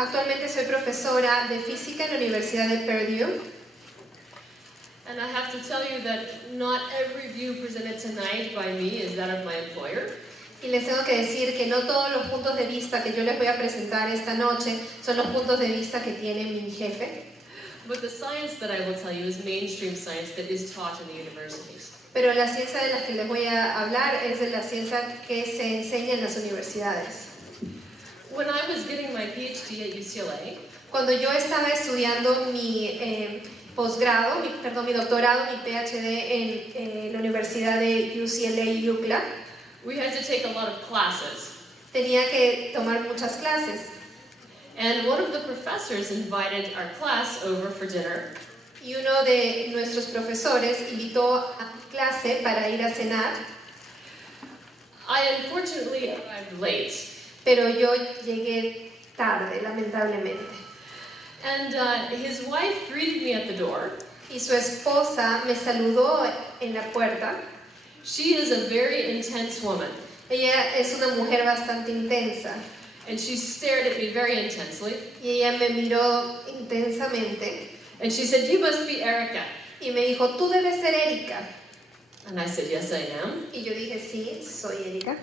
Actualmente soy profesora de física en la Universidad de Purdue. And I have to tell you that not every view presented tonight by me is that of my employer. Y les tengo que decir que no todos los puntos de vista que yo les voy a presentar esta noche son los puntos de vista que tiene mi jefe. But the science that I will tell you is mainstream science that is taught in the universities. Pero la ciencia de la que les voy a hablar es de la ciencia que se enseña en las universidades. When I was getting my PhD at UCLA, Cuando yo estaba estudiando mi posgrado, mi doctorado, mi PhD en la Universidad de UCLA, we had to take a lot of classes. tenía que tomar muchas clases. And one of the professors invited our class over for dinner. Y uno de nuestros profesores invitó a clase para ir a cenar, I unfortunately arrived late. pero yo llegué tarde, lamentablemente. And his wife greeted me at the door. Y su esposa me saludó en la puerta. She is a very intense woman. Ella es una mujer bastante intensa. And she stared at me very intensely. Y ella me miró intensamente. And she said, "You must be Erica." Y me dijo, tú debes ser Erika. And I said, "Yes, I am." Y yo dije, sí, soy Erika.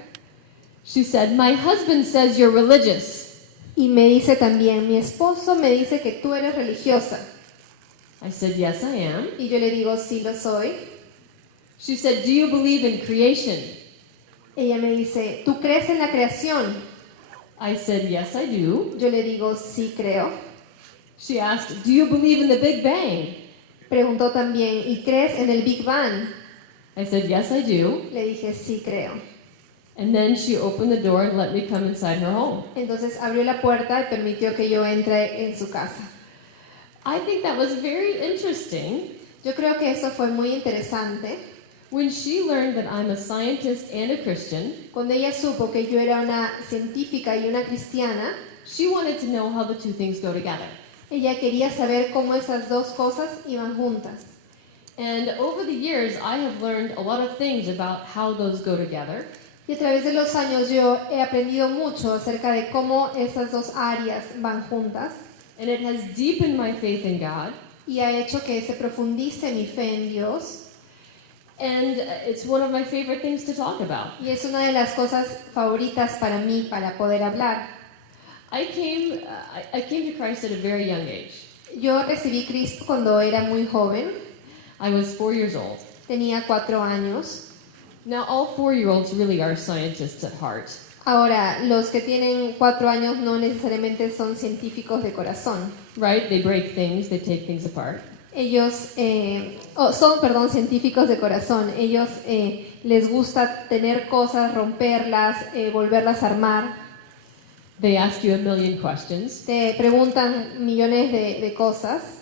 She said, "My husband says you're religious." Y me dice también, mi esposo me dice que tú eres religiosa. I said, "Yes, I am." Y yo le digo, sí lo soy. She said, "Do you believe in creation?" Ella me dice, ¿tú crees en la creación? I said, "Yes, I do." Yo le digo, sí creo. She asked, "Do you believe in the Big Bang?" Preguntó también, ¿y crees en el Big Bang? I said, "Yes, I do." Le dije, sí creo. And then she opened the door and let me come inside her home. Entonces abrió la puerta y permitió que yo entre en su casa. I think that was very interesting. Yo creo que eso fue muy interesante. When she learned that I'm a scientist and a Christian, Cuando ella supo que yo era una científica y una cristiana, she wanted to know how the two things go together. ella quería saber cómo esas dos cosas iban juntas. And over the years, I have learned a lot of things about how those go together. Y a través de los años yo he aprendido mucho acerca de cómo esas dos áreas van juntas. And it has deepened my faith in God. Y ha hecho que se profundice mi fe en Dios. And it's one of my favorite things to talk about. Y es una de las cosas favoritas para mí para poder hablar. I came to Christ at a very young age. Yo recibí Cristo cuando era muy joven. I was 4 years old. Tenía 4 años. Now, all 4-year-olds really are scientists at heart. Ahora, los que tienen 4 años no necesariamente son científicos de corazón. Right? They break things, they take things apart. Ellos son científicos de corazón. Ellos les gusta tener cosas, romperlas, volverlas a armar. They ask you a million questions. Te preguntan millones de cosas.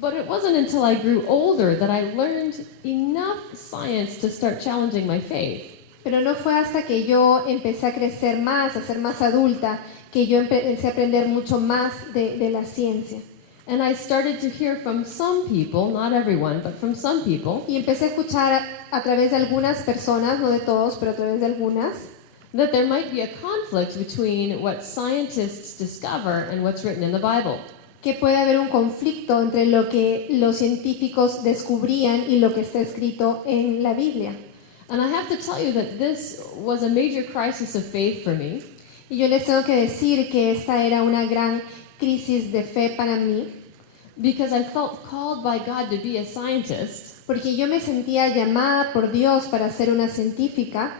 But it wasn't until I grew older that I learned enough science to start challenging my faith. Pero no fue hasta que yo empecé a crecer más, a ser más adulta, que yo empecé a aprender mucho más de la ciencia. And I started to hear from some people, not everyone, but from some people, Y empecé a escuchar a través de algunas personas, no de todos, pero a través de algunas, that there might be a conflict between what scientists discover and what's written in the Bible. que puede haber un conflicto entre lo que los científicos descubrían y lo que está escrito en la Biblia. And I have to tell you that this was a major crisis of faith for me. Y yo les tengo que decir que esta era una gran crisis de fe para mí, Because I felt called by God to be a scientist. porque yo me sentía llamada por Dios para ser una científica.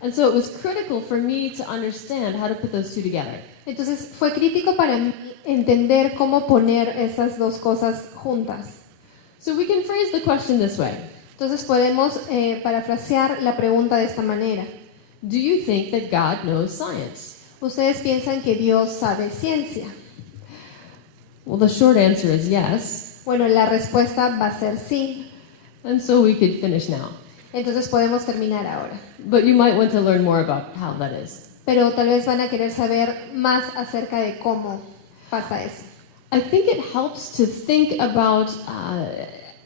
And so it was critical for me to understand how to put those two together. Entonces fue crítico para mí entender cómo poner esas dos cosas juntas. So we can phrase the question this way. Entonces podemos parafrasear la pregunta de esta manera. Do you think that God knows science? ¿Ustedes piensan que Dios sabe ciencia? Well, the short answer is yes. Bueno, la respuesta va a ser sí. And so we could finish now. Entonces podemos terminar ahora. But you might want to learn more about how that is. Pero tal vez van a querer saber más acerca de cómo pasa eso. I think it helps to think about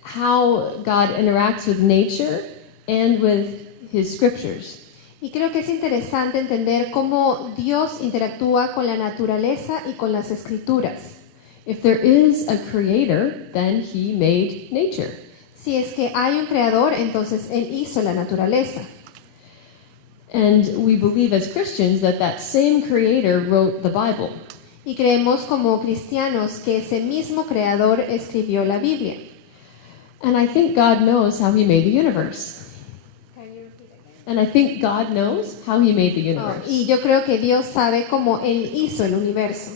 how God interacts with nature and with His scriptures. Y creo que es interesante entender cómo Dios interactúa con la naturaleza y con las escrituras. If there is a creator, then he made nature. Si es que hay un creador, entonces Él hizo la naturaleza. And we believe as Christians that that same creator wrote the Bible. Y creemos como cristianos que ese mismo creador escribió la Biblia. And I think God knows how he made the universe. And I think God knows how he made the universe. Y yo creo que Dios sabe cómo Él hizo el universo.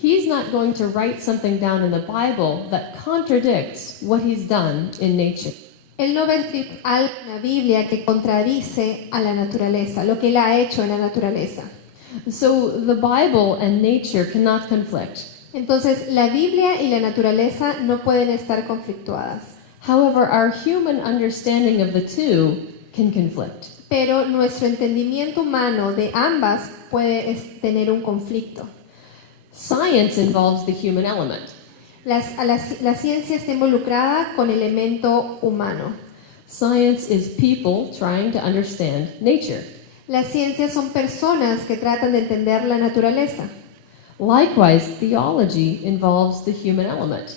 He's not going to write something down in the Bible that contradicts what he's done in nature. Él no va a escribir algo en la Biblia que contradice a la naturaleza, lo que Él ha hecho en la naturaleza. So the Bible and nature cannot conflict. Entonces, la Biblia y la naturaleza no pueden estar conflictuadas. However, our human understanding of the two can conflict. Pero nuestro entendimiento humano de ambas puede tener un conflicto. Science involves the human element. La ciencia está involucrada con el elemento humano. Science is people trying to understand nature. Las ciencias son personas que tratan de entender la naturaleza. Likewise, theology involves the human element.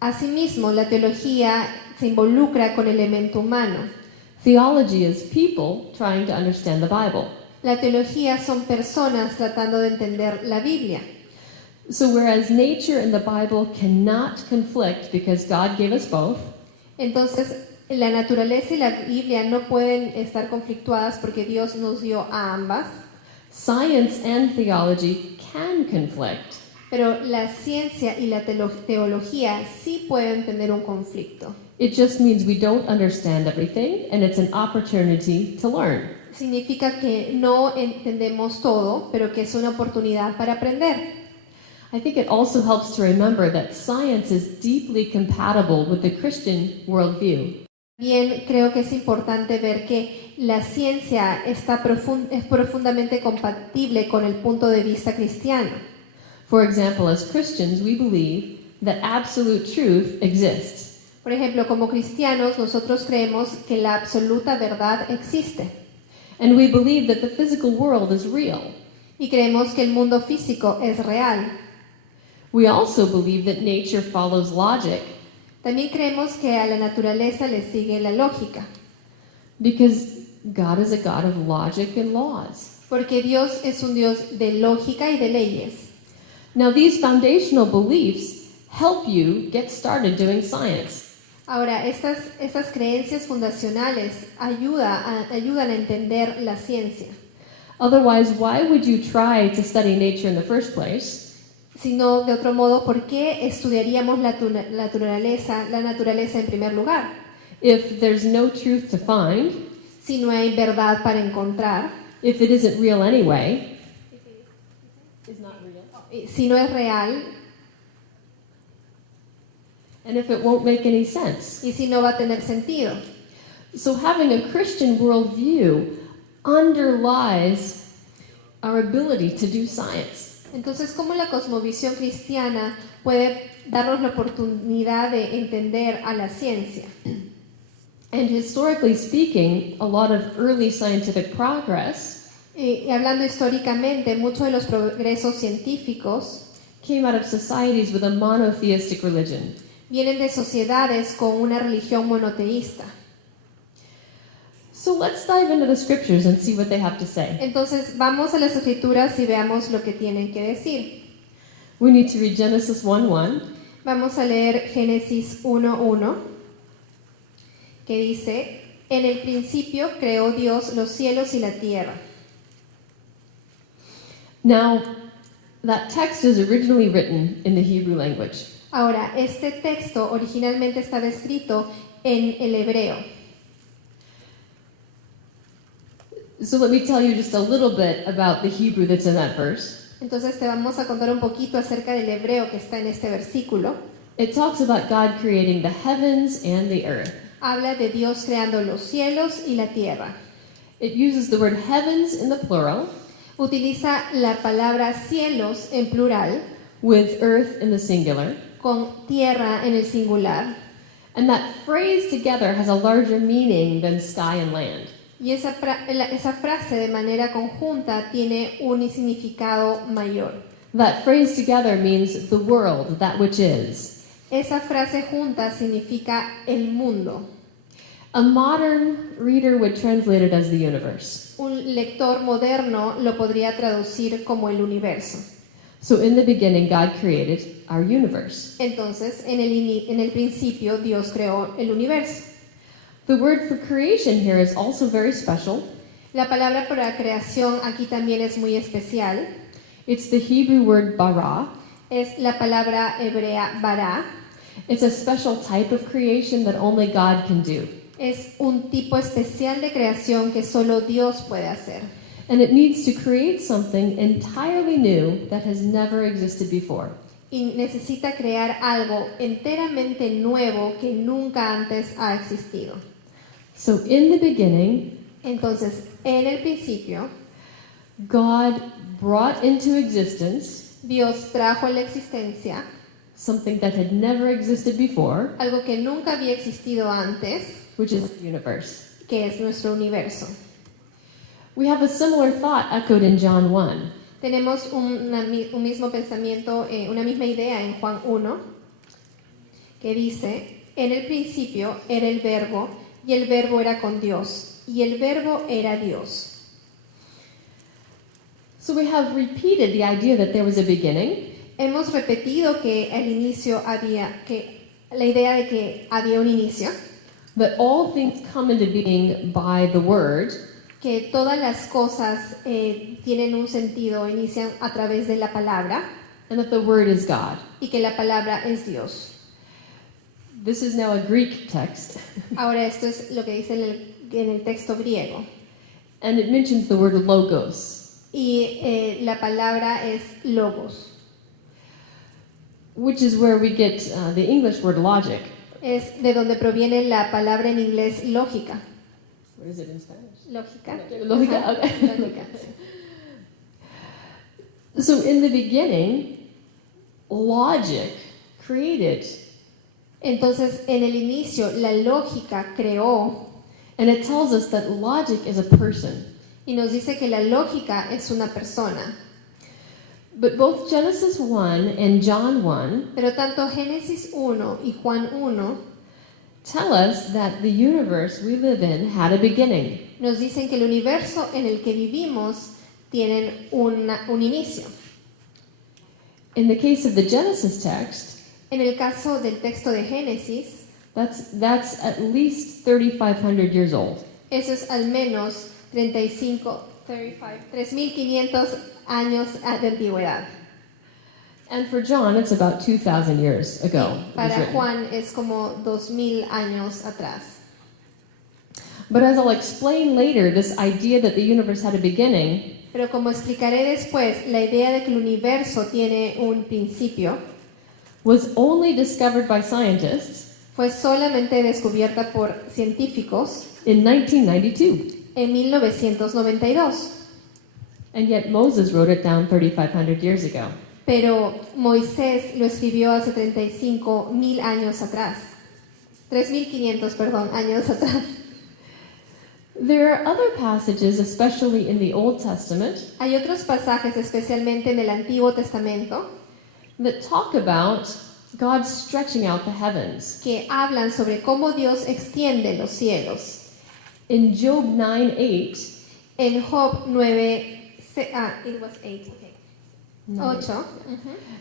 Asimismo, la teología se involucra con el elemento humano. Theology is people trying to understand the Bible. La teología son personas tratando de entender la Biblia. So whereas nature and the Bible cannot conflict because God gave us both, Entonces, la naturaleza y la Biblia no pueden estar conflictuadas porque Dios nos dio a ambas. science and theology can conflict. Pero la ciencia y la teología sí pueden tener un conflicto. It just means we don't understand everything, and it's an opportunity to learn. Significa que no entendemos todo, pero que es una oportunidad para aprender. I think it also helps to remember that science is deeply compatible with the Christian worldview. Bien, creo que es importante ver que la ciencia es profundamente compatible con el punto de vista cristiano. For example, as Christians, we believe that absolute truth exists. Por ejemplo, como cristianos, nosotros creemos que la absoluta verdad existe. And we believe that the physical world is real. Y creemos que el mundo físico es real. We also believe that nature follows logic. También creemos que a la naturaleza le sigue la lógica. Because God is a God of logic and laws. Porque Dios es un Dios de lógica y de leyes. Now, these foundational beliefs help you get started doing science. Ahora, estas creencias fundacionales ayudan a entender la ciencia. Otherwise, why would you try to study nature in the first place? Si no, de otro modo, ¿por qué estudiaríamos la naturaleza en primer lugar? If there's no truth to find, Si no hay verdad para encontrar, if it isn't real anyway, is not real, si no es real, and if it won't make any sense. y si no va a tener sentido. So having a Christian worldview underlies our ability to do science. Entonces, ¿cómo la cosmovisión cristiana puede darnos la oportunidad de entender a la ciencia? And historically speaking, a lot of early scientific progress Y hablando históricamente, muchos de los progresos científicos came out of societies with a monotheistic religion. vienen de sociedades con una religión monoteísta. So let's dive into the scriptures and see what they have to say. Entonces, vamos a las escrituras y veamos lo que tienen que decir. We need to read Genesis 1:1. Vamos a leer Génesis 1:1, que dice: En el principio creó Dios los cielos y la tierra. Now, that text is originally written in the Hebrew language. Ahora, este texto originalmente estaba escrito en el hebreo. So let me tell you just a little bit about the Hebrew that's in that verse. Entonces te vamos a contar un poquito acerca del hebreo que está en este versículo. It talks about God creating the heavens and the earth. Habla de Dios creando los cielos y la tierra. It uses the word heavens in the plural Utiliza la palabra cielos en plural, with earth in the singular. con tierra en el singular. And that phrase together has a larger meaning than sky and land. Y esa frase de manera conjunta tiene un significado mayor. That phrase together means the world, that which is. Esa frase junta significa el mundo. A modern reader would translate it as the universe. Un lector moderno lo podría traducir como el universo. So in the beginning, God created our universe. Entonces, en el principio, Dios creó el universo. The word for creation here is also very special. La palabra para creación aquí también es muy especial. It's the Hebrew word bara. Es la palabra hebrea bara. It's a special type of creation that only God can do. Es un tipo especial de creación que solo Dios puede hacer. And it needs to create something entirely new that has never existed before. Y necesita crear algo enteramente nuevo que nunca antes ha existido. So in the beginning, Entonces, en el principio, God brought into existence Dios trajo a la existencia something that had never existed before, algo que nunca había existido antes, which is the universe. que es nuestro universo. We have a similar thought echoed in John 1. Tenemos un mismo pensamiento, una misma idea en Juan 1, que dice, en el principio era el verbo, y el verbo era con Dios, y el verbo era Dios. So we have repeated the idea that there was a beginning, Hemos repetido que la idea de que había un inicio, that all things come into being by the word, que todas las cosas tienen un sentido, inician a través de la palabra, and that the word is God. y que la palabra es Dios. This is now a Greek text, Ahora esto es lo que dice en el texto griego. and it mentions the word logos, Y la palabra es logos. which is where we get the English word logic. Es de donde proviene la palabra en inglés lógica. What is it in Spanish? Lógica. Lógica, Ajá, okay. lógica, sí. So in the beginning, logic created, Entonces, en el inicio, la lógica creó and it tells us that logic is a person. y nos dice que la lógica es una persona. But both Genesis 1 and John 1 Pero tanto Génesis 1 y Juan 1 tell us that the universe we live in had a beginning. nos dicen que el universo en el que vivimos tiene un inicio. In the case of the Genesis text, En el caso del texto de Génesis, that's at least 3,500 years old. eso es al menos 3,500 años de antigüedad. And for John, it's about 2,000 years ago. it was Para written. Juan es como 2000 años atrás. But as I'll explain later, this idea that the universe had a beginning Pero como explicaré después, la idea de que el universo tiene un principio was only discovered by scientists fue solamente descubierta por científicos in 1992. en 1992. And yet Moses wrote it down 3,500 years ago. Pero Moisés lo escribió hace 35,000 años atrás. 3,500, perdón, años atrás. There are other passages, especially in the Old Testament, Hay otros pasajes, especialmente en el Antiguo Testamento, that talk about God stretching out the heavens. que hablan sobre cómo Dios extiende los cielos. In Job 9:8, En Job 9, it was 8, okay. 8,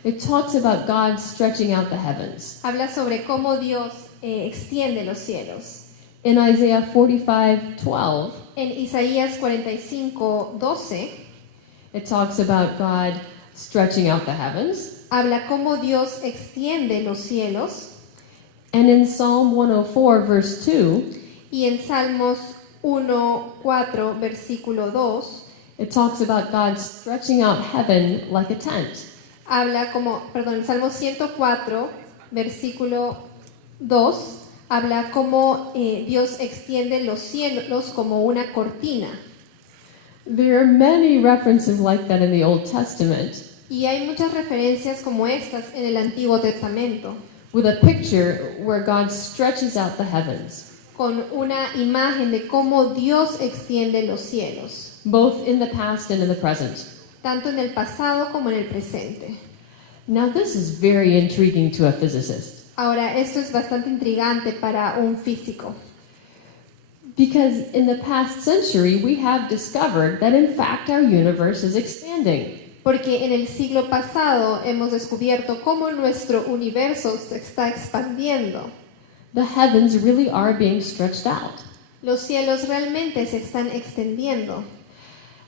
it talks about God stretching out the heavens. habla sobre cómo Dios extiende los cielos. In Isaiah 45:12, En Isaías 45:12 it talks about God stretching out the heavens. habla cómo Dios extiende los cielos. And in Psalm 104, verse 2, Y en Salmos 1:4, versículo 2, it talks about God stretching out heaven like a tent. habla como, perdón, Salmo 104, versículo 2, habla como Dios extiende los cielos como una cortina. There are many references like that in the Old Testament, Y hay muchas referencias como estas en el Antiguo Testamento, with a picture where God stretches out the heavens. con una imagen de cómo Dios extiende los cielos, both in the past and in the present. tanto en el pasado como en el presente. Now, this is very intriguing to a physicist Ahora, esto es bastante intrigante para un físico, because in the past century we have discovered that in fact our universe is expanding. porque en el siglo pasado hemos descubierto cómo nuestro universo se está expandiendo. The heavens really are being stretched out. Los cielos realmente se están extendiendo.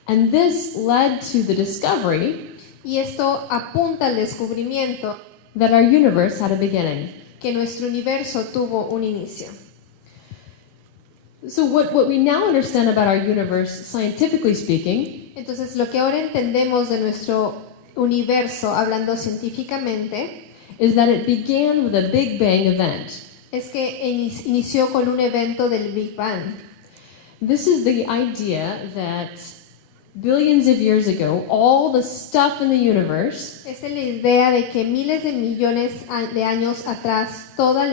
And this led to the discovery Y esto apunta al descubrimiento that our universe had a beginning. que nuestro universo tuvo un inicio. So what we now understand about our universe, scientifically speaking, Entonces, lo que ahora entendemos de nuestro universo, hablando científicamente, is that it began with a Big Bang event. es que inició con un evento del Big Bang. This is the idea that billions of years ago, all the stuff in the universe Esta es la idea de que miles de millones de años atrás, todas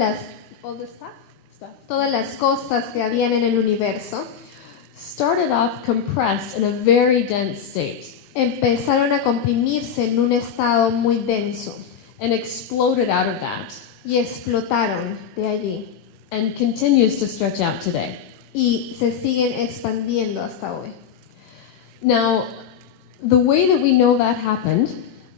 las cosas que habían en el universo started off compressed in a very dense state empezaron a comprimirse en un estado muy denso and exploded out of that y explotaron de allí and continues to stretch out today. y se siguen expandiendo hasta hoy. Now, the way that we know that happened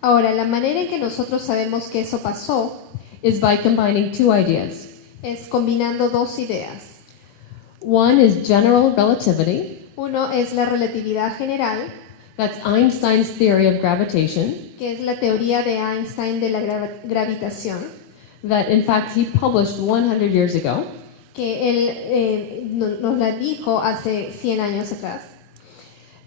Ahora, la manera en que nosotros sabemos que eso pasó is by combining two ideas. es combinando dos ideas. One is general relativity. Uno es la relatividad general, That's Einstein's theory of gravitation, que es la teoría de Einstein de la gravitación, that in fact he published 100 years ago. que él nos la dijo hace 100 años atrás.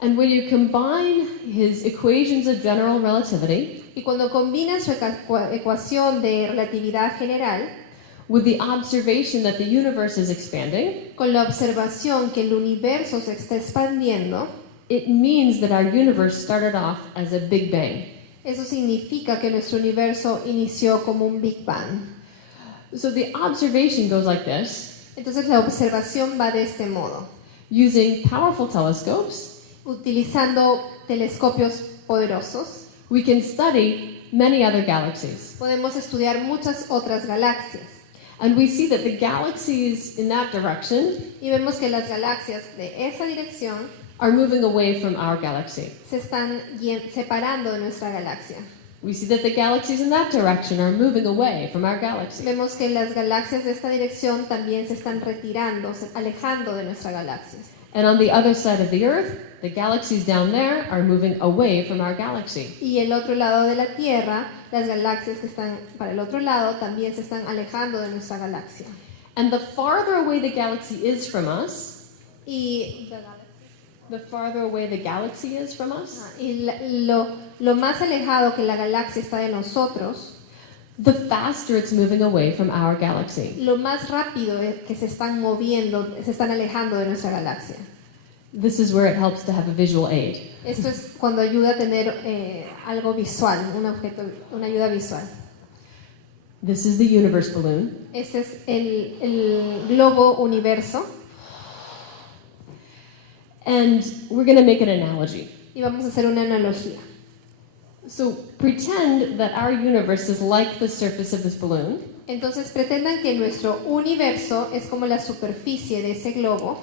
And when you combine his equations of general relativity Y cuando combina su ecuación de relatividad general with the observation that the universe is expanding, con la observación que el universo se está expandiendo, it means that our universe started off as a Big Bang. eso significa que nuestro universo inició como un Big Bang. So the observation goes like this. Entonces la observación va de este modo. Using powerful telescopes, Utilizando telescopios poderosos, we can study many other galaxies. podemos estudiar muchas otras galaxias. And we see that the galaxies in that direction Y vemos que las galaxias de esa dirección are moving away from our galaxy. se están separando de nuestra galaxia. We see that the galaxies in that direction are moving away from our galaxy. Vemos que las galaxias de esta dirección también se están retirando, alejando de nuestra galaxia. And on the other side of the Earth, the galaxies down there are moving away from our galaxy. Y el otro lado de la Tierra, las galaxias que están para el otro lado también se están alejando de nuestra galaxia. And the farther away the galaxy is from us, Y lo más alejado que la galaxia está de nosotros, the faster it's moving away from our galaxy. lo más rápido es que se están moviendo, se están alejando de nuestra galaxia. This is where it helps to have a visual aid. Esto es cuando ayuda a tener algo visual, una ayuda visual. This is the universe balloon. Este es el globo universo And we're going to make an analogy. y vamos a hacer una analogía. So pretend that our universe is like the surface of this balloon. Entonces pretendan que nuestro universo es como la superficie de ese globo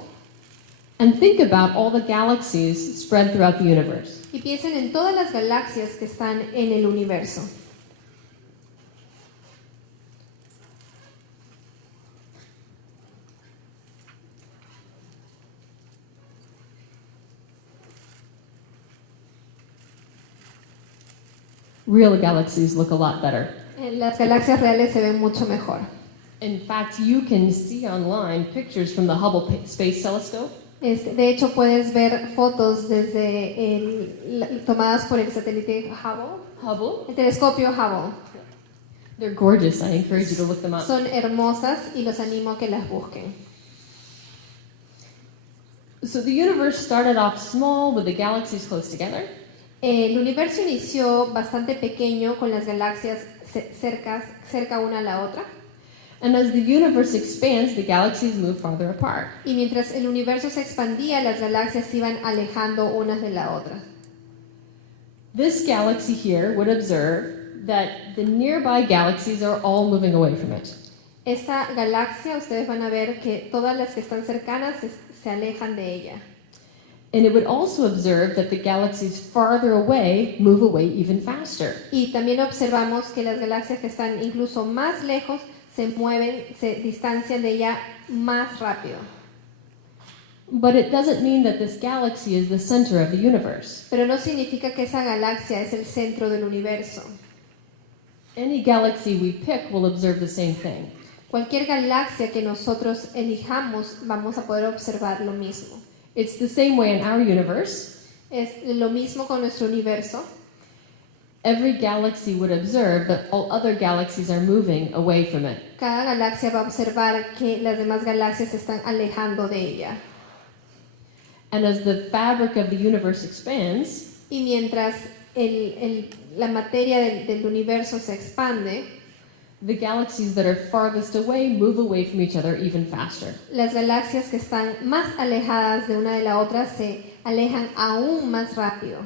And think about all the galaxies spread throughout the universe. y piensen en todas las galaxias que están en el universo. Real galaxies look a lot better. Las galaxias reales se ven mucho mejor. In fact, you can see online pictures from the Hubble Space Telescope. De hecho, puedes ver fotos tomadas por el satélite Hubble? el telescopio Hubble. They're gorgeous. I encourage you to look them up. Son hermosas y los animo a que las busquen. So the universe started off small with the galaxies close together. El universo inició bastante pequeño con las galaxias cerca una a la otra. And as the universe expands, the galaxies move farther apart. Y mientras el universo se expandía, las galaxias se iban alejando unas de la otra. This galaxy here would observe that the nearby galaxies are all moving away from it. Esta galaxia, ustedes van a ver que todas las que están cercanas se alejan de ella. And it would also observe that the galaxies farther away move away even faster. Y también observamos que las galaxias que están incluso más lejos se mueven, se distancian de ella más rápido. But it doesn't mean that this galaxy is the center of the universe. Pero no significa que esa galaxia es el centro del universo. Any galaxy we pick will observe the same thing. Cualquier galaxia que nosotros elijamos, vamos a poder observar lo mismo. It's the same way in our universe. Es lo mismo con nuestro universo. Every galaxy would observe that all other galaxies are moving away from it. Cada galaxia va a observar que las demás galaxias se están alejando de ella. And as the fabric of the universe expands, Y mientras la materia del universo se expande, the galaxies that are farthest away move away from each other even faster. las galaxias que están más alejadas de una de la otra se alejan aún más rápido.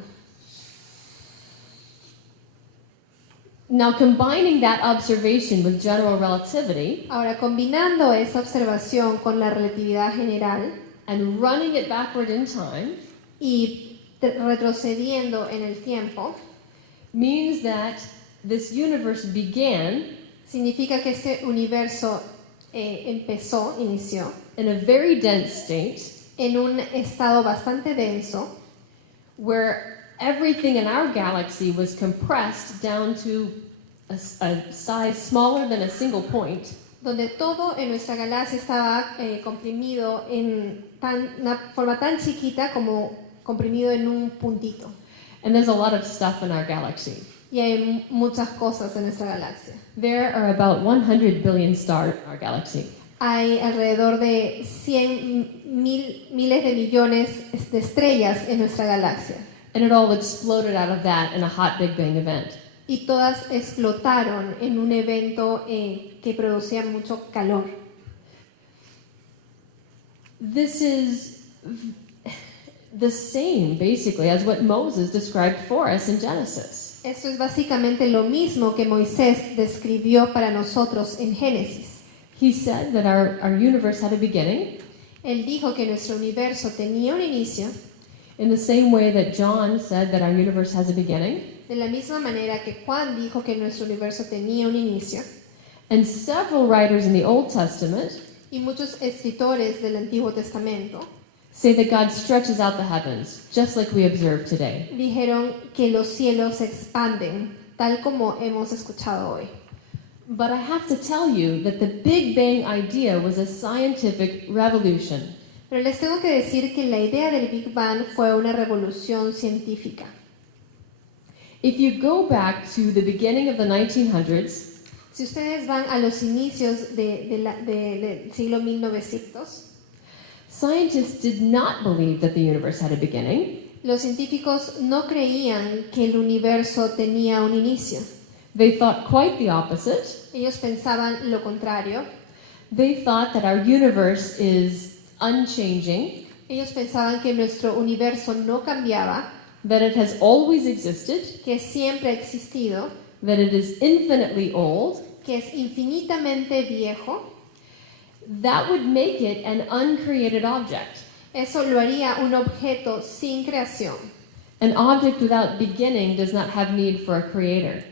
Now, combining that observation with general relativity Ahora, combinando esa observación con la relatividad general and running it backward in time y retrocediendo en el tiempo, means that this universe began significa que este universo inició in a very dense state en un estado bastante denso, where everything in our galaxy was compressed down to a size smaller than a single point, donde todo en nuestra galaxia estaba comprimido en una forma tan chiquita como comprimido en un puntito. and there's a lot of stuff in our galaxy. Y hay muchas cosas en nuestra galaxia. There are about 100 billion stars in our galaxy. Hay alrededor de miles de millones de estrellas en nuestra galaxia. And it all exploded out of that in a hot Big Bang event. Y todas explotaron en un evento que producía mucho calor. This is the same, basically, as what Moses described for us in Genesis. Esto es básicamente lo mismo que Moisés describió para nosotros en Génesis. He said that our universe had a beginning, Él dijo que nuestro universo tenía un inicio, in the same way that John said that our universe has a beginning. de la misma manera que Juan dijo que nuestro universo tenía un inicio. And several writers in the Old Testament Y muchos escritores del Antiguo Testamento say that God stretches out the heavens, just like we observe today. dijeron que los cielos se expanden, tal como hemos escuchado hoy. But I have to tell you that the Big Bang idea was a scientific revolution. Pero les tengo que decir que la idea del Big Bang fue una revolución científica. If you go back to the beginning of the 1900s, Si ustedes van a los inicios del siglo 1900, scientists did not believe that the universe had a beginning. los científicos no creían que el universo tenía un inicio. They thought quite the opposite. Ellos pensaban lo contrario. They thought that our universe is unchanging, Ellos pensaban que nuestro universo no cambiaba, that it has always existed, que siempre ha existido, that it is infinitely old. que es infinitamente viejo. That would make it an uncreated object. Eso lo haría un objeto sin creación. An object without beginning does not have need for a creator.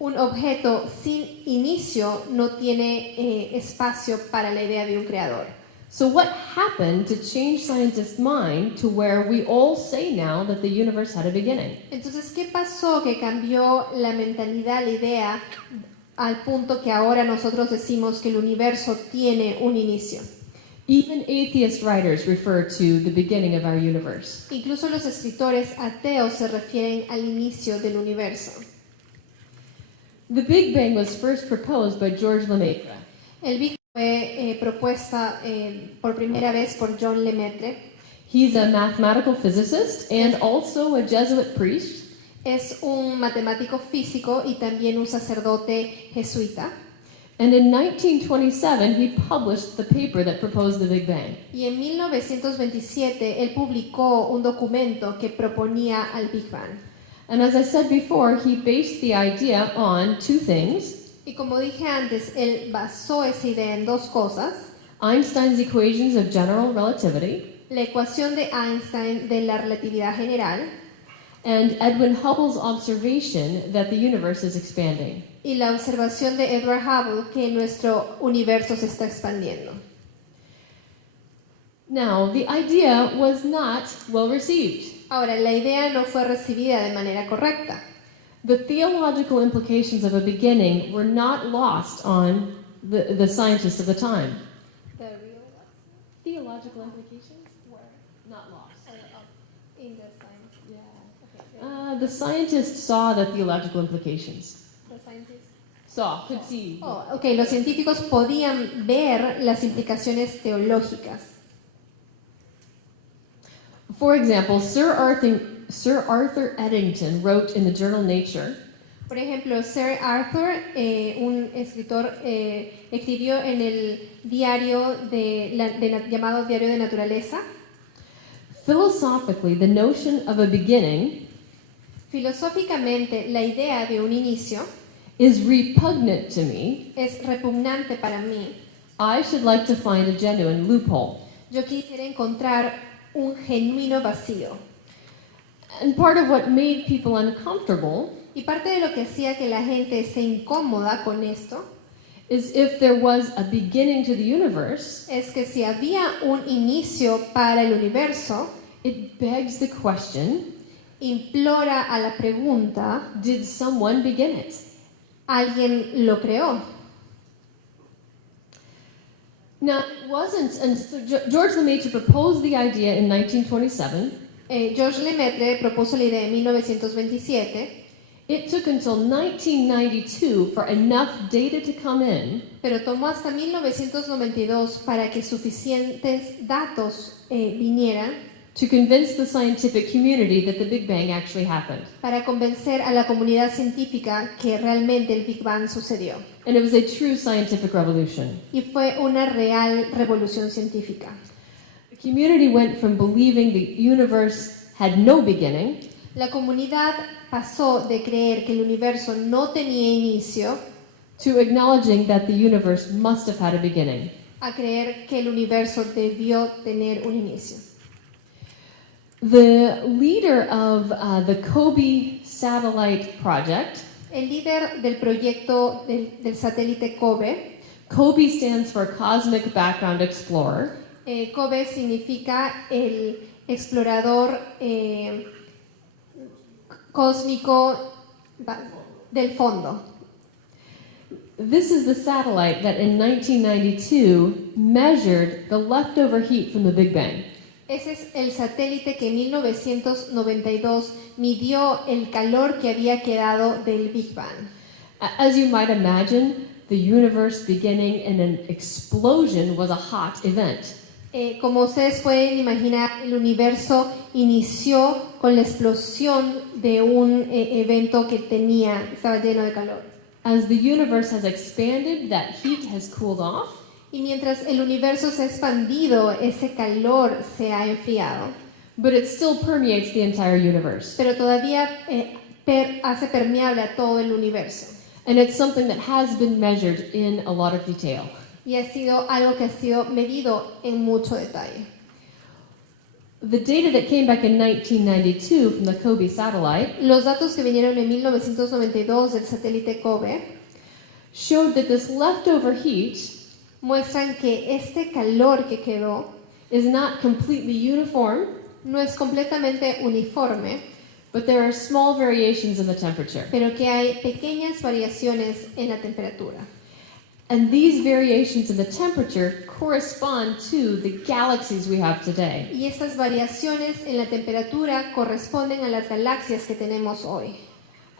Un objeto sin inicio no tiene espacio para la idea de un creador. So what happened to change scientists' mind to where we all say now that the universe had a beginning? Entonces, ¿qué pasó que cambió la mentalidad, la idea, al punto que ahora nosotros decimos que el universo tiene un inicio? Even atheist writers refer to the beginning of our universe. Incluso los escritores ateos se refieren al inicio del universo. The Big Bang was first proposed by George Lemaitre. El Big fue propuesta por primera vez por John Lemaitre. He's a mathematical physicist and also a Jesuit priest. Es un matemático físico y también un sacerdote jesuita. And in 1927, he published the paper that proposed the Big Bang. Y en 1927 él publicó un documento que proponía al Big Bang. And as I said before, he based the idea on two things: Y como dije antes, él basó esa idea en dos cosas: Einstein's equations of general relativity la ecuación de Einstein de la relatividad general and Edwin Hubble's observation that the universe is expanding. y la observación de Edward Hubble que nuestro universo se está expandiendo. Now, the idea was not well received. Ahora, la idea no fue recibida de manera correcta. The theological implications of a beginning were not lost on the scientists of the time. Theological implications were not lost. In the science. Yeah. The scientists saw the theological implications. Could see. Oh, okay. Los científicos podían ver las implicaciones teológicas. For example, Sir Arthur Eddington wrote in the journal Nature. Por ejemplo, Sir Arthur, un escritor, escribió en el diario llamado Diario de Naturaleza. Philosophically, the notion of a beginning Filosóficamente, la idea de un inicio is repugnant to me. es repugnante para mí. I should like to find a genuine loophole. Yo quisiera encontrar un genuino vacío. And part of what made people uncomfortable Y parte de lo que hacía que la gente se incómoda con esto is if there was a beginning to the universe, es que si había un inicio para el universo, it begs the question, implora a la pregunta, did someone begin it? ¿alguien lo creó? Now, it wasn't until George Lemaitre proposed the idea in 1927. George Lemaitre propuso la idea en 1927, It took until 1992 for enough data to come in pero tomó hasta 1992 para que suficientes datos vinieran to convince the scientific community that the Big Bang actually happened. para convencer a la comunidad científica que realmente el Big Bang sucedió. And it was a true scientific revolution. Y fue una real revolución científica. The community went from believing the universe had no beginning La comunidad pasó de creer que el universo no tenía inicio to acknowledging that the universe must have had a beginning. a creer que el universo debió tener un inicio. The leader of the COBE satellite project, El líder del proyecto del satélite COBE, COBE stands for Cosmic Background Explorer, COBE significa el explorador cósmico del fondo. This is the satellite that in 1992 measured the leftover heat from the Big Bang. Ese es el satélite que en 1992 midió el calor que había quedado del Big Bang. As you might imagine, the universe beginning in an explosion was a hot event. Como ustedes pueden imaginar, el universo inició con la explosión de un evento que estaba lleno de calor. As the universe has expanded, that heat has cooled off. Y mientras el universo se ha expandido, ese calor se ha enfriado. But it still permeates the entire universe. Pero todavía hace permeable a todo el universo. And it's something that has been measured in a lot of detail. Y ha sido algo que ha sido medido en mucho detalle. The data that came back in 1992 from the COBE satellite Los datos que vinieron en 1992 del satélite COBE showed that this leftover heat muestran que este calor que quedó is not completely uniform, no es completamente uniforme, but there are small variations in the temperature. pero que hay pequeñas variaciones en la temperatura. And these variations in the temperature correspond to the galaxies we have today. Y estas variaciones en la temperatura corresponden a las galaxias que tenemos hoy.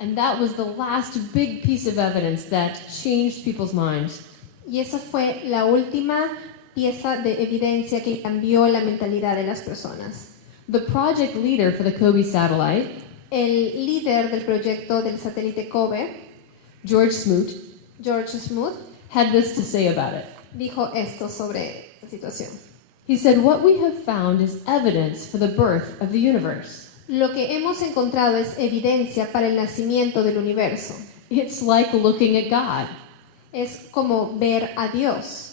And that was the last big piece of evidence that changed people's minds. Y esa fue la última pieza de evidencia que cambió la mentalidad de las personas. The project leader for the COBE satellite, El líder del proyecto del satélite COBE, George Smoot, George Smoot, had this to say about it. dijo esto sobre la situación. He said, "What we have found is evidence for the birth of the universe. Lo que hemos encontrado es evidencia para el nacimiento del universo. It's like looking at God." Es como ver a Dios.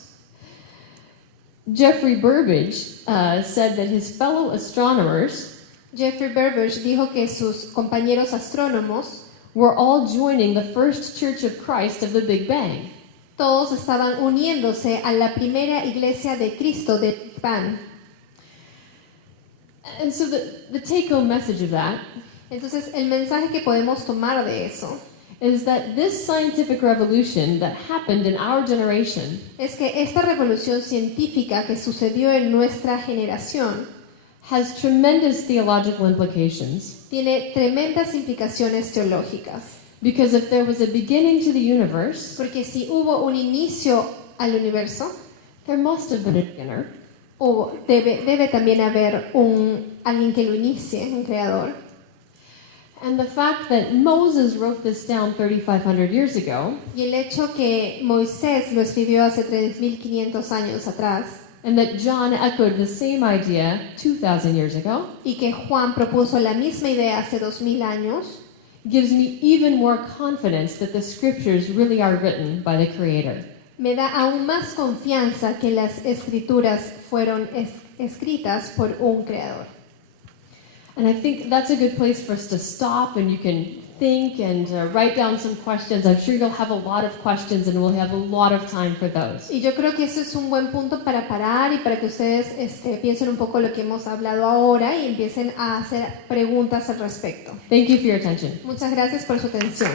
Jeffrey Burbidge said that his fellow astronomers Jeffrey Burbidge dijo que sus compañeros astrónomos were all joining the first Church of Christ of the Big Bang. todos estaban uniéndose a la primera iglesia de Cristo de Big Bang. And so the take-home message of that Entonces, el mensaje que podemos tomar de eso is that this scientific revolution that happened in our generation es que esta revolución científica que sucedió en nuestra generación has tremendous theological implications. tiene tremendas implicaciones teológicas. Because if there was a beginning to the universe, Porque si hubo un inicio al universo, there must have been a beginner. debe también haber alguien que lo inicie, un creador. And the fact that Moses wrote this down 3,500 years ago, Y el hecho que Moisés lo escribió hace 3.500 años atrás and that John echoed the same idea 2,000 years ago, y que Juan propuso la misma idea hace 2.000 años, gives me even more confidence that the scriptures really are written by the Creator. me da aún más confianza que las escrituras fueron escritas por un creador. And I think that's a good place for us to stop, and you can think and write down some questions. I'm sure you'll have a lot of questions, and we'll have a lot of time for those. Y yo creo que eso es un buen punto para parar y para que ustedes piensen un poco lo que hemos hablado ahora y empiecen a hacer preguntas al respecto. Thank you for your attention. Muchas gracias por su atención.